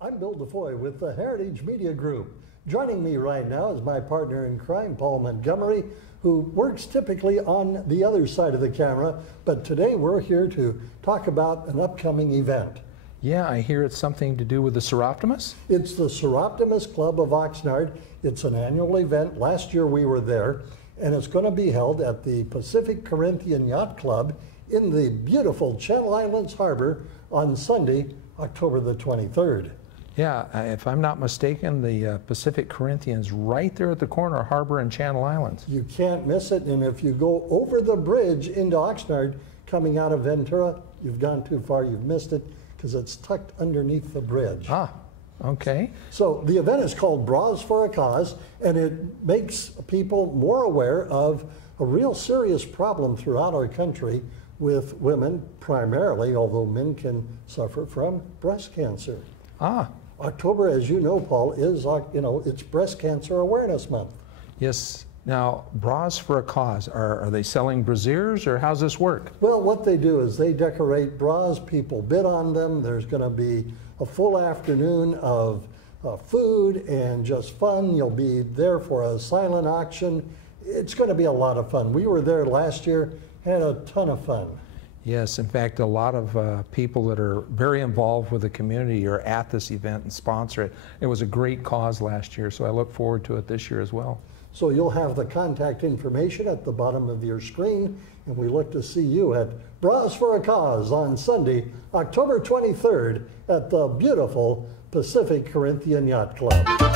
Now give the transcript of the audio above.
I'm Bill DeFoy with the Heritage Media Group. Joining me right now is my partner in crime, Paul Montgomery, who works typically on the other side of the camera, but today we're here to talk about an upcoming event. Yeah, I hear it's something to do with the Soroptimist? It's the Soroptimist Club of Oxnard. It's an annual event. Last year we were there, and it's going to be held at the Pacific Corinthian Yacht Club in the beautiful Channel Islands Harbor on Sunday, October the 23rd. Yeah, if I'm not mistaken, the Pacific Corinthian's right there at the corner of Harbor and Channel Islands. You can't miss it, and if you go over the bridge into Oxnard, coming out of Ventura, you've gone too far, you've missed it, because it's tucked underneath the bridge. Ah, okay. So the event is called Bras for a Cause, and it makes people more aware of a real serious problem throughout our country with women primarily, although men can suffer from breast cancer. Ah. October, as you know, Paul, is, it's Breast Cancer Awareness Month. Yes. Now, Bras for a Cause, are they selling brasiers, or how's this work? Well, what they do is they decorate bras, people bid on them. There's going to be a full afternoon of food and just fun. You'll be there for a silent auction. It's going to be a lot of fun. We were there last year, had a ton of fun. Yes, in fact, a lot of people that are very involved with the community are at this event and sponsor it. It was a great cause last year, so I look forward to it this year as well. So you'll have the contact information at the bottom of your screen, and we look to see you at Bras for a Cause on Sunday, October 23rd at the beautiful Pacific Corinthian Yacht Club.